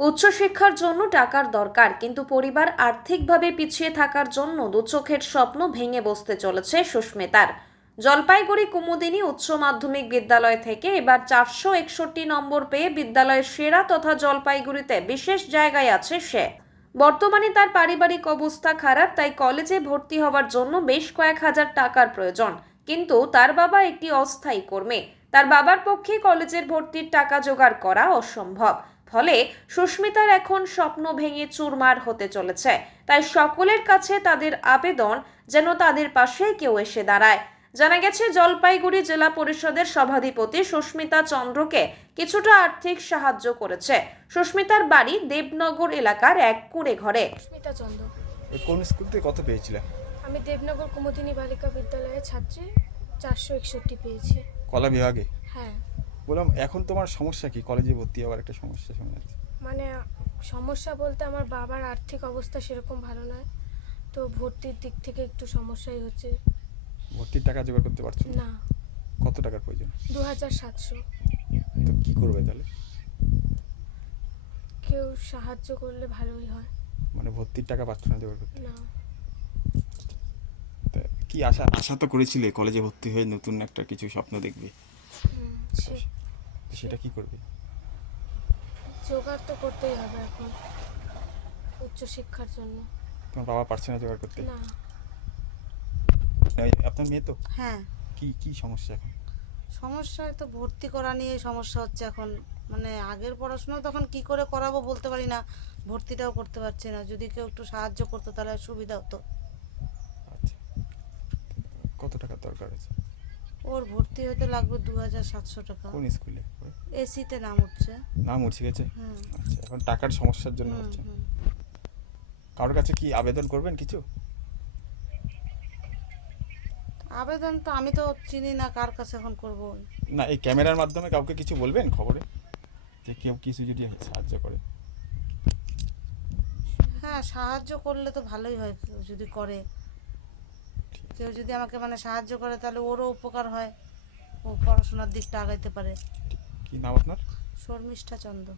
উচ্চশিক্ষার জন্য টাকার দরকার, কিন্তু পরিবার আর্থিকভাবে পিছিয়ে থাকার জন্য দুচোখের স্বপ্ন ভেঙে বসতে চলেছে সুস্মিতার। জলপাইগুড়ি কুমুদিনী উচ্চ মাধ্যমিক বিদ্যালয় থেকে এবার 461 নম্বর পেয়ে বিদ্যালয়ের সেরা তথা জলপাইগুড়িতে বিশেষ জায়গায় আছে সে। বর্তমানে তার পারিবারিক অবস্থা খারাপ, তাই কলেজে ভর্তি হওয়ার জন্য বেশ কয়েক হাজার টাকার প্রয়োজন। কিন্তু তার বাবা একটি অস্থায়ী কর্মী, তার বাবার পক্ষে কলেজের ভর্তির টাকা জোগাড় করা অসম্ভব। ফলে সুস্মিতার এখন স্বপ্ন ভেঙে চুরমার হতে চলেছে। তাই সকলের কাছে তাদের আবেদন যেন তাদের পাশে কেউ এসে দাঁড়ায়। জানা গেছে, জলপাইগুড়ি জেলা পরিষদের সভাধিপতি সুস্মিতা চন্দ্রকে কিছুটা আর্থিক সাহায্য করেছে। সুস্মিতার বাড়ি দেবনগর এলাকার এক কুঁড়ে ঘরে। সুস্মিতা চন্দ্র। কোন স্কুল থেকে কত পেয়েছিলে? আমি দেবনগর কুমুদিনী বালিকা বিদ্যালয়ের ছাত্রী, 461 পেয়েছি। কলা বিভাগে? হ্যাঁ। বললাম এখন তোমার সমস্যা কি? কলেজে ভর্তি হওয়ার একটা সমস্যা শোনা যাচ্ছে। মানে সমস্যা বলতে আমার বাবার আর্থিক অবস্থা সেরকম ভালো নয়, তো ভর্তির দিক থেকে একটু সমস্যাই হচ্ছে। ভর্তির টাকা জোগাড় করতে পারছো না। কত টাকার প্রয়োজন? 2700। তো কি করবে তাহলে? কেউ সাহায্য করলে ভালোই হয়। মানে ভর্তির টাকা পাচ্ছ না জোগাড় করতে? না। তা কি আশা আশা তো করেছিলে কলেজে ভর্তি হয়ে নতুন একটা কিছু স্বপ্ন দেখবে, সেটা কি করবে? জোগাড় তো করতেই হবে এখন উচ্চশিক্ষার জন্য। তোমার বাবা পারছে না জোগাড় করতে? না। আপনার মেয়ে তো? হ্যাঁ, কি কি সমস্যা এখন? সমস্যা তো ভর্তি করা নিয়ে সমস্যা হচ্ছে এখন। মানে আগের পড়াশোনা তখন কি করে করাবো বলতে পারি না, ভর্তিটাও করতে পারছি না। যদি কেউ একটু সাহায্য করতো তাহলে সুবিধা হতো। আচ্ছা, কত টাকার দরকার আছে? ওর ভর্তি হতে লাগবে 2700 টাকা। কোন স্কুলে? এসিতে নাম উঠছে। নাম উঠে গেছে? হুম। আচ্ছা, এখন টাকার সমস্যার জন্য হুম, হচ্ছে। হুম। কারোর কাছে কি আবেদন করবেন কিছু? আবেদন তো আমি তো চিনি না, কার কাছে এখন করব। না, এই ক্যামেরার মাধ্যমে কাউকে কিছু বলবেন খবরে, যে কেউ কিছু যদি সাহায্য করে? হ্যাঁ, সাহায্য করলে তো ভালোই হয়। কেউ যদি করে, কেউ যদি আমাকে মানে সাহায্য করে তাহলে ওরও উপকার হয়, ও পড়াশোনার দিকটা আগাইতে পারে। কি নাম আপনার? শর্মিষ্ঠা চন্দ্র।